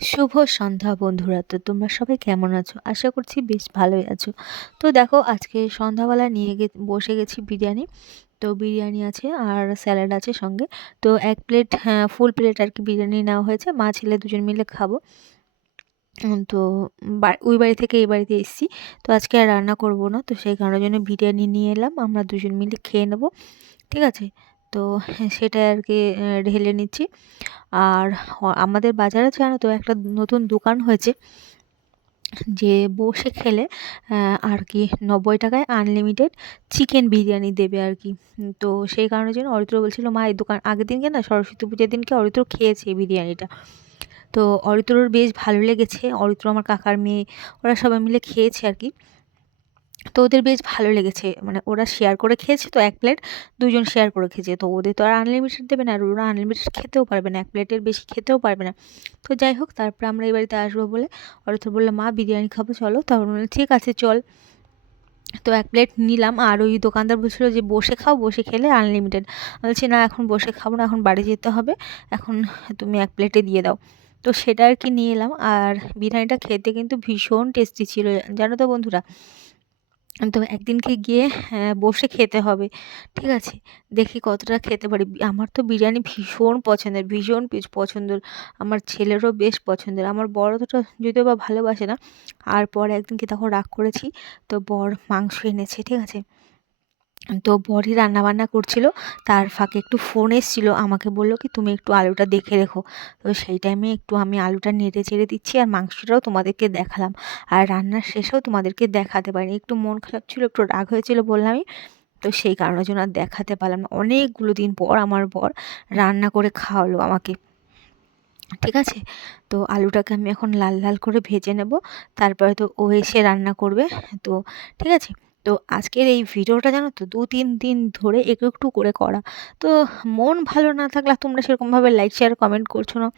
শুভ সন্ধ্যা বন্ধুরা। তো তোমরা সবাই কেমন আছো? আশা করছি বেশ ভালোই আছো। তো দেখো, আজকে সন্ধ্যাবেলা নিয়ে গে, বসে গেছি বিরিয়ানি। তো বিরিয়ানি আছে আর স্যালাড আছে সঙ্গে। তো এক প্লেট হ্যাঁ ফুল প্লেট আর কি বিরিয়ানি নেওয়া হয়েছে। মা ছেলে দুজন মিলে খাব। তো ওই বাড়ি থেকে এই বাড়িতে এসেছি। তো আজকে আর রান্না করব না। তো সেই কারণের জন্য বিরিয়ানি নিয়ে এলাম। আমরা দুজন মিলে খেয়ে নেব। ঠিক আছে? তো সেটা আর কি ঢেলে নিচ্ছি। আর আমাদের বাজারে জানো তো একটা নতুন দোকান হয়েছে যে বসে খেলে আর কি নব্বই টাকায় আনলিমিটেড চিকেন বিরিয়ানি দেবে আর কি তো সেই কারণের জন্য অরিত্র বলছিল, মা, এই দোকান, আগের দিনকে না সরস্বতী পুজোর দিনকে অরিত্র খেয়েছে এই বিরিয়ানিটা। তো অরিত্রর বেশ ভালো লেগেছে। অরিত্র আমার কাকার মেয়ে, ওরা সবাই মিলে খেয়েছে আর কি তো ওদের বেশ ভালো লেগেছে। মানে ওরা শেয়ার করে খেয়েছে তো এক প্লেট দুজন শেয়ার করে খেয়েছে। তো ওদের তো আর আনলিমিটেড দেবে না আর ওরা আনলিমিটেড খেতেও পারবে না, এক প্লেটের বেশি খেতেও পারবে না। তো যাই হোক, তারপরে আমরা এই বাড়িতে আসব বলে অরিত্র বলল, মা, বিরিয়ানি খাব, চলো। তারপর বললাম ঠিক আছে, চল। তো এক প্লেট নিলাম আর ওই দোকানদার বলছিল যে, বসে খাও, বসে খেলে আনলিমিটেড বলছি, না, এখন বসে খাব না, এখন বাড়ি যেতে হবে। এখন তুমি এক প্লেটে দিয়ে দাও। তো সেটা আর কি নিয়ে এলাম। আর বিরিয়ানিটা খেতে কিন্তু ভীষণ টেস্টি ছিল, জানো তো বন্ধুরা? তো একদিনকে গিয়ে হ্যাঁ, বসে খেতে হবে। ঠিক আছে দেখি কতটা খেতে পারি। আমার তো বিরিয়ানি ভীষণ পছন্দের ভীষণ পিছ- পছন্দের। আমার ছেলেরও বেশ পছন্দের। আমার বড় তো যদিও বা ভালোবাসে না আর পরে একদিনকে তখন রাগ করেছি তো বর মাংস এনেছে ঠিক আছে। তো বরই রান্নাবান্না করছিল। তার ফাঁকে একটু ফোন এসেছিল, আমাকে বলল কি, তুমি একটু আলুটা দেখে রেখো। তো সেই টাইমে একটু আমি আলুটা নেড়ে চেড়ে দিচ্ছি আর মাংসটাও তোমাদেরকে দেখালাম। আর রান্নার শেষেও তোমাদেরকে দেখাতে পারিনি। একটু মন খারাপ ছিল, একটু রাগ হয়েছিল বললামই তো সেই কারণের জন্য আর দেখাতে পারলাম না। অনেকগুলো দিন পর আমার বর রান্না করে খাওয়ালো আমাকে। ঠিক আছে? তো আলুটাকে আমি এখন লাল লাল করে ভেজে নেব। তারপরে তো ও এসে রান্না করবে। তো ঠিক আছে? তো আজকের এই ভিডিওটা জানো তো দু তিন দিন ধরে একটু একটু করে করা। তো মন ভালো না থাকলে তোমরা সেরকমভাবে লাইক শেয়ার কমেন্ট করছ না।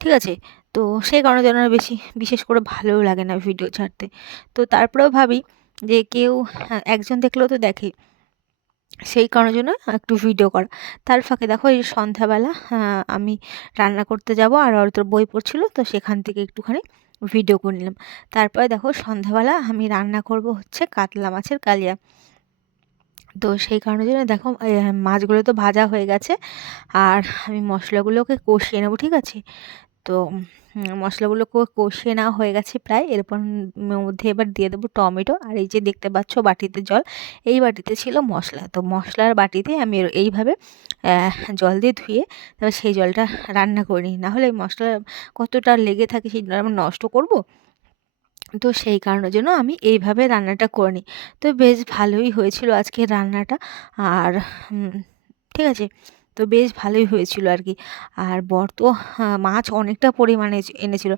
ঠিক আছে? তো সেই কারণে যেন বেশি বিশেষ করে ভালোও লাগে না ভিডিও ছাড়তে। তো তারপরেও ভাবি যে কেউ হ্যাঁ, একজন দেখলেও তো দেখে। সেই কারণের জন্য একটু ভিডিও করা। তার ফাঁকে দেখো এই সন্ধ্যাবেলা আমি রান্না করতে যাব আর তোর বই পড়ছিল তো সেখান থেকে একটুখানি ভিডিও করে নিলাম। তারপরে দেখো সন্ধ্যাবেলা আমি রান্না করব হচ্ছে কাতলা মাছের কালিয়া। তো সেই কারণের জন্য দেখো মাছগুলো তো ভাজা হয়ে গেছে। আর আমি মশলাগুলোকে কষিয়ে নেব, ঠিক আছে? তো মশলাগুলো কষিয়ে নেওয়া হয়ে গেছে প্রায়। এরপর মধ্যে এবার দিয়ে দেবো টমেটো। আর এই যে দেখতে পাচ্ছ বাটিতে জল, এই বাটিতে ছিল মশলা। তো মশলার বাটিতে আমি এইভাবে জল দিয়ে ধুয়ে তারপর সেই জলটা রান্না করে নিই। নাহলে এই মশলা কতটা লেগে থাকে সেই জল আমি নষ্ট করব? তো সেই কারণের জন্য আমি এইভাবে রান্নাটা করে নিই। তো বেশ ভালোই হয়েছিল আজকে রান্নাটা। আর ঠিক আছে। তো বেশ ভালোই হয়েছিল আর কি আর বর তো মাছ অনেকটা পরিমাণে এনেছিল।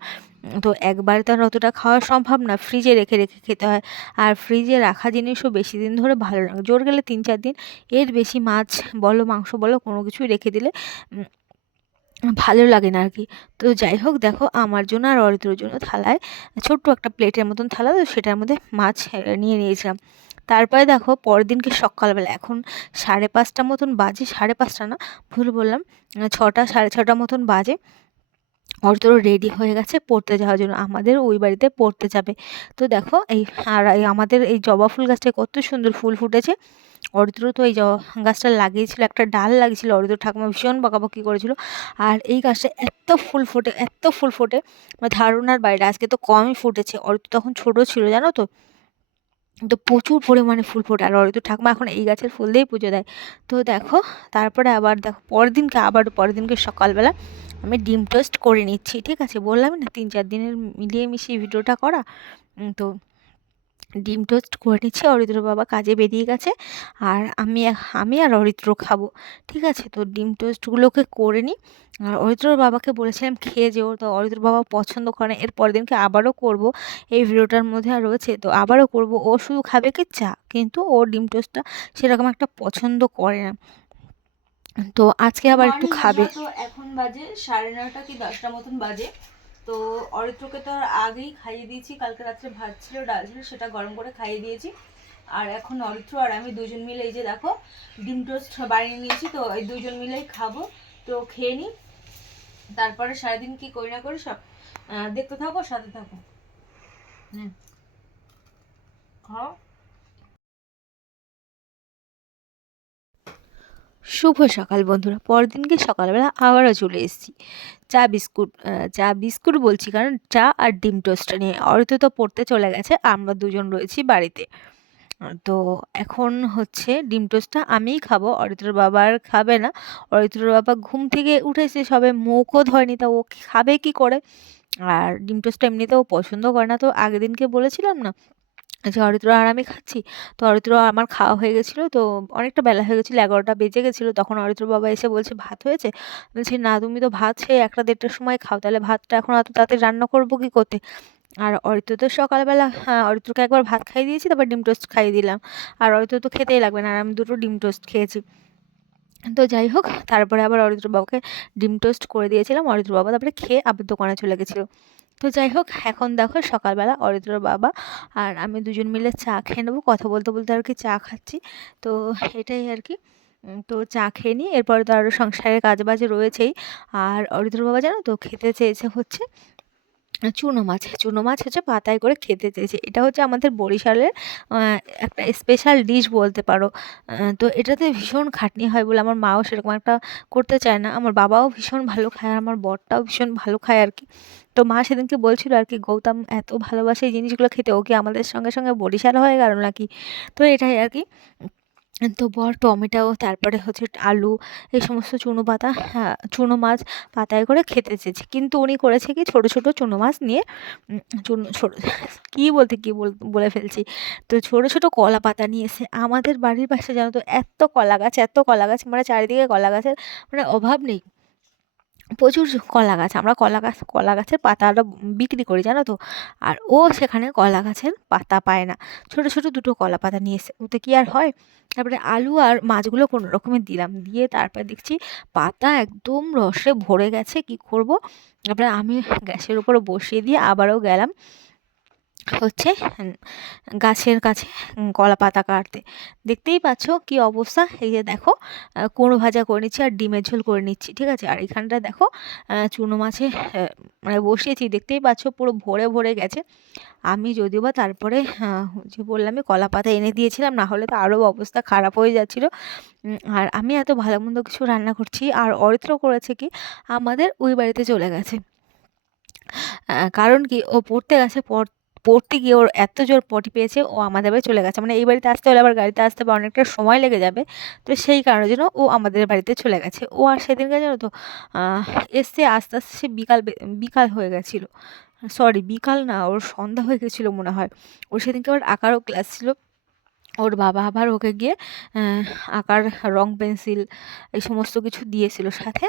তো একবারে তো আর অতটা খাওয়া সম্ভব না। ফ্রিজে রেখে রেখে খেতে হয়। আর ফ্রিজে রাখা জিনিসও বেশি দিন ধরে ভালো লাগে জোর গেলে তিন চার দিন এর বেশি মাছ বলো, মাংস বলো, কোনো কিছুই রেখে দিলে ভালো লাগে না আর কি তো যাই হোক, দেখো আমার জন্য আর অরিত্রর জন্য থালায় ছোট্ট একটা প্লেটের মতন থালা, তো সেটার মধ্যে মাছ নিয়ে নিয়েছিলাম। তারপরে দেখো পরের দিনকে সকালবেলা? এখন সাড়ে পাঁচটা মতন বাজে, সাড়ে পাঁচটা না? ভুল বললাম, ছটা, সাড়ে ছটা মতন বাজে। অরিত্র রেডি হয়ে গেছে পড়তে যাওয়ার জন্য। আমাদের ওই বাড়িতে পড়তে যাবে। তো দেখো এই আর আমাদের এই জবা ফুল গাছটায় কত সুন্দর ফুল ফুটেছে। অরিত্র তো এই গাছটা লাগিয়েছিল, একটা ডাল লাগিয়েছিল। অরিত্র ঠাকুমা ভীষণ বকাবকি করেছিল। আর এই গাছটা এত ফুল ফোটে, এত ফুল ফোটে। মানে ধারণার বাইরে, আজকে তো কমই ফুটেছে। অরিত্র তখন ছোট ছিল, জানো তো? তো প্রচুর পরিমাণে ফুল ফোটে, আর অরিত্র ঠাকুমা এখন এই গাছের ফুল দিয়েই পুজো দেয়। তো দেখো, তারপরে আবার দেখো, পরের দিনকে আবার, পরের দিনকে সকালবেলা আমি ডিম টোস্ট করে নিচ্ছি, ঠিক আছে? বললাম না, তিন চার দিনের মিলিয়ে মিশিয়ে ভিডিওটা করা। তো ডিম টোস্ট করে নিচ্ছি অরিত্র বাবা কাজে বেরিয়ে গেছে। আর আমি আমি আর অরিত্র খাব ঠিক আছে? তো ডিম টোস্টগুলোকে করে নিই। আর অরিত্রর বাবাকে বলেছিলাম খেয়ে যেও তো অরিত্র বাবা পছন্দ করে এর পরের দিনকে আবারও করব। এই ভিডিওটার মধ্যে আর রয়েছে তো আবারও করব। ও শুধু খাবে কি চা কিন্তু ও ডিম টোস্টটা সেরকম একটা পছন্দ করে না। তো আজকে আবার একটু খাবে। এখন বাজে সাড়ে নটা কি দশটা মতন বাজে। তো অরিত্রকে তো আগেই খাইয়ে দিয়েছি, কালকে রাত্রে ভাত ছিল, ডাল ছিল, সেটা গরম করে খাইয়ে দিয়েছি। আর এখন অরিত্র আর আমি দুজন মিলে এই যে দেখো, ডিম টোস্ট বানিয়ে নিয়েছি, তো এই দুজন মিলেই খাব। তো খেয়ে নিই তারপরে সারাদিন কি করি না করি সব দেখতে থাকো, সাথে থাকো। হুম। খাও। শুভ সকাল বন্ধুরা। পরদিনকে সকালবেলা আবারও চলে এসেছি। চা বিস্কুট চা বিস্কুট বলছি কারণ চা আর ডিম টোস্ট নিয়ে। অরিত তো পড়তে চলে গেছে, আমরা দুজন রয়েছি বাড়িতে। তো এখন হচ্ছে ডিম টোস্টটা আমিই খাব অরিত্র বাবা আর খাবে না। অরিত্র বাবা ঘুম থেকে উঠেছে, সবে মুখও ধয়নি তা ও খাবে কি করে? আর ডিম টোস্টটা এমনিতেও পছন্দ করে না। তো আগের দিনকে বলেছিলাম না যে অরিত্র আর আমি খাচ্ছি। তো অরিত্র আমার খাওয়া হয়ে গেছিল। তো অনেকটা বেলা হয়ে গেছিল, এগারোটা বেজে গেছিল। তখন অরিত্র বাবা এসে বলছে, ভাত হয়েছে? বলছি, না, তুমি তো ভাত খেয়ে একটা দেড়টার সময় খাও। তাহলে ভাতটা এখন এত তাড়াতাড়ি রান্না করব কি করতে? আর অরিত্র তো সকালবেলা হ্যাঁ অরিত্রকে একবার ভাত খাইয়ে দিয়েছি, তারপর ডিম টোস্ট খাইয়ে দিলাম। আর অরিত্র তো খেতেই লাগবে না, আর আমি দুটো ডিম টোস্ট খেয়েছি। তো যাই হোক, তারপরে আবার অরিত্র বাবাকে ডিম টোস্ট করে দিয়েছিলাম। অরিত্র বাবা তারপরে খেয়ে আবার দোকানে চলে গেছিল। তো যাই হোক, এখন দেখো সকালবেলা অরিত্রর বাবা আর আমি দুজন মিলে চা খেয়ে নেব। কথা বলতে বলতে আর কি চা খাচ্ছি। তো এটাই আর কি। তো চা খেয়ে নিই। এরপরে তো আরও সংসারের কাজ বাজ রয়েছেই। আর অরিত্র বাবা জানো তো খেতে চেয়েছে হচ্ছে চুনো মাছ চুনো মাছ হচ্ছে পাতায় করে খেতে চেয়েছে। এটা হচ্ছে আমাদের বরিশালের একটা স্পেশাল ডিশ বলতে পারো। তো এটাতে ভীষণ খাটনি হয় বলে আমার মাও সেরকম একটা করতে চায় না। আমার বাবাও ভীষণ ভালো খায় আর আমার বরটাও ভীষণ ভালো খায় আর কি। তো মা সেদিনকে বলছিল আর কি, গৌতম, এত ভালোবাসে এই জিনিসগুলো খেতে, ও কি আমাদের সঙ্গে সঙ্গে বরিশাল হয়ে গেল নাকি? তো এটাই আর কি। তো বর, টমেটো, তারপরে হচ্ছে আলু, এই সমস্ত চুনো পাতা হ্যাঁ চুনো মাছ পাতায় করে খেতে চেয়েছে। কিন্তু উনি করেছে কি, ছোটো ছোটো চুনো মাছ নিয়ে চুনো, ছোট, কী বলতে, কী বল- ফেলছি? তো ছোটো ছোটো কলা পাতা নিয়ে এসে আমাদের বাড়ির পাশে জানো তো, এত কলা গাছ, এত কলা গাছ মানে চারিদিকে কলা গাছের মানে অভাব নেই। প্রচুর কলা গাছ, আমরা কলা গাছ, কলা গাছের পাতাটা বিক্রি করি, জানো তো? আর ও সেখানে কলা গাছের পাতা পায় না। ছোট ছোট দুটো কলা পাতা নিয়ে এসে, ওতে কি আর হয়? তারপরে আলু আর মাছগুলো কোনো রকমের দিলাম, দিয়ে তারপরে দেখছি পাতা একদম রসে ভরে গেছে, কি করব? তারপরে আমি গ্যাসের উপরে বসিয়ে দিয়ে আবারও গেলাম। হচ্ছে গাছের কাছে কলা পাতা কাটতে। দেখতেই পাচ্ছ কি অবস্থা? এই যে দেখো আহ, ভাজা করে নিচ্ছি আর ডিমের ঝোল করে নিচ্ছি ঠিক আছে? আর এখানটা দেখো চুনো মাছে মানে বসিয়েছি দেখতেই পাচ্ছ পুরো ভরে ভরে গেছে। আমি যদিও বা তারপরে যে বললামই কলা পাতা এনে দিয়েছিলাম না হলে তো আরও অবস্থা খারাপ হয়ে যাচ্ছিল। আর আমি এত ভালো মন্দ কিছু রান্না করছি আর অরিত্র করেছে কি আমাদের ওই বাড়িতে চলে গেছে। কারণ কি ও পড়তে গেছে পড় পড়তে গিয়ে ওর এত জোর পটি পেয়েছে, ও আমাদের বাড়ি চলে গেছে। মানে এই বাড়িতে আসতে হলে আবার গাড়িতে আসতে হবে অনেকটা সময় লেগে যাবে। তো সেই কারণে জন্য ও আমাদের বাড়িতে চলে গেছে। ও আর সেদিনকে জানো তো এসে আস্তে আস্তে সে বিকাল বিকাল হয়ে গেছিল। সরি, বিকাল না, ওর সন্ধ্যা হয়ে গেছিল মনে হয়। ওর সেদিনকে আবার আঁকারও ক্লাস ছিল। ওর বাবা আবার ওকে গিয়ে আঁকার রং পেন্সিল এই সমস্ত কিছু দিয়েছিল সাথে।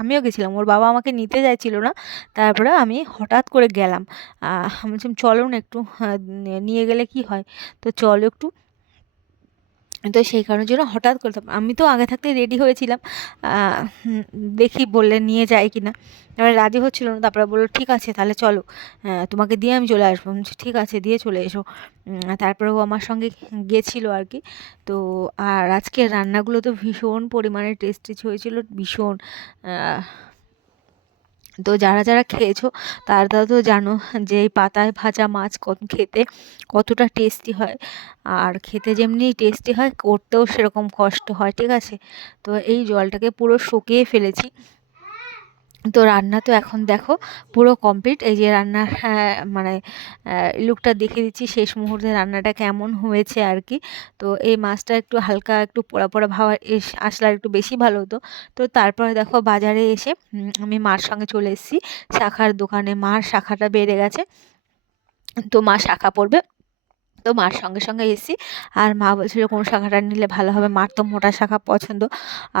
আমিও গেছিলাম। ওর বাবা আমাকে নিতে চাইছিল না। তারপরে আমি হঠাৎ করে গেলাম। আমি বলছিলাম, চলো না একটু নিয়ে গেলে কি হয়? তো চলো একটু তো সেই কারণের জন্য হঠাৎ করে আমি তো আগে থাকতে রেডি হয়েছিলাম দেখি বললে নিয়ে যায় কি না এবার রাজি হচ্ছিল না, তারপরে বলল, ঠিক আছে, তাহলে চলো তোমাকে দিয়ে আমি চলে আসব। ঠিক আছে, দিয়ে চলে এসো। তারপরে ও আমার সঙ্গে গেছিল আর কি। তো আর আজকে রান্নাগুলো তো ভীষণ পরিমাণে টেস্টি হয়েছিল, ভীষণ তো যারা যারা খেয়েছো তারা তো জানো যে এই পাতায় ভাজা মাছ কত খেতে কতটা টেস্টি হয়। আর খেতে যেমনি টেস্টি হয়, করতেও সেরকম কষ্ট হয়, ঠিক আছে? তো এই জলটাকে পুরো শুকিয়ে ফেলেছি। তো রান্না তো এখন দেখো পুরো কমপ্লিট এই যে রান্নার হ্যাঁ, মানে লুকটা দেখে দিচ্ছি। শেষ মুহূর্তে রান্নাটা কেমন হয়েছে আর কি তো এই মাছটা একটু হালকা একটু পোড়া পোড়া ভাব আসলে একটু বেশি ভালো হতো। তো তারপরে দেখো বাজারে এসে আমি মার সঙ্গে চলে এসেছি। শাখার দোকানে মার শাখাটা বেড়ে গেছে। তো মা শাখা পড়বে তো মার সঙ্গে সঙ্গে এসেছি। আর মা বলছিল কোন শাখাটা নিলে ভালো হবে। মার তো মোটা শাখা পছন্দ।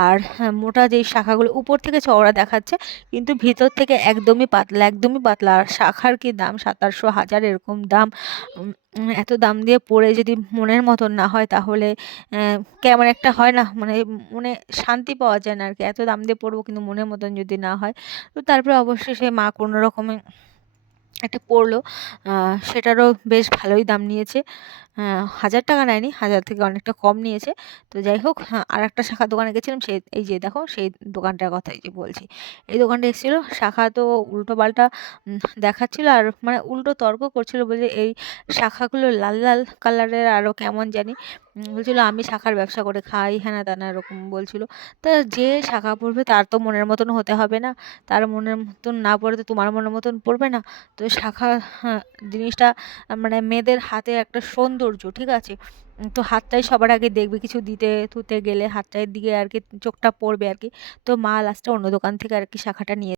আর হ্যাঁ, মোটা যেই শাখাগুলো উপর থেকে চওড়া দেখাচ্ছে কিন্তু ভিতর থেকে একদমই পাতলা একদমই পাতলা। আর শাখার কি দাম? সাতাশশো হাজার এরকম দাম। এত দাম দিয়ে পড়ে যদি মনের মতন না হয় তাহলে কেমন একটা হয় না? মানে মনে শান্তি পাওয়া যায় না আর কি। এত দাম দিয়ে পড়ব কিন্তু মনের মতন যদি না হয়। তো তারপরে অবশ্যই সে মা কোনো রকমে একটা পড়ল। সেটারও বেশ ভালোই দাম নিয়েছে। হাজার টাকা নেয়নি, হাজার থেকে অনেকটা কম নিয়েছে। তো যাই হোক হ্যাঁ আর একটা শাখার দোকানে গেছিলাম, সেই, এই যে দেখো, সেই দোকানটার কথাই যে বলছি। এই দোকানটা এসেছিল, শাখা তো উল্টো পাল্টা দেখাচ্ছিলো আর মানে উল্টো তর্ক করছিল বলে এই শাখাগুলো লাল লাল কালারের আরও কেমন জানি। বলছিল, আমি শাখার ব্যবসা করে খাই। হ্যানা ত্যানা এরকম বলছিল। তা যে শাখা পড়বে তার তো মনের মতন হতে হবে না। তার মনের মতন না পড়ে তো তোমার মনের মতন পড়বে না। তো শাখা জিনিসটা মানে মেয়েদের হাতে একটা সৌন্দর্য, ঠিক আছে? তো হাতটাই সবার আগে দেখবে, কিছু দিতে থুতে গেলে হাতটার দিকে আর কি চোখটা পড়বে আর কি। তো মা লাস্টে অন্য দোকান থেকে আর কি শাখাটা নিয়ে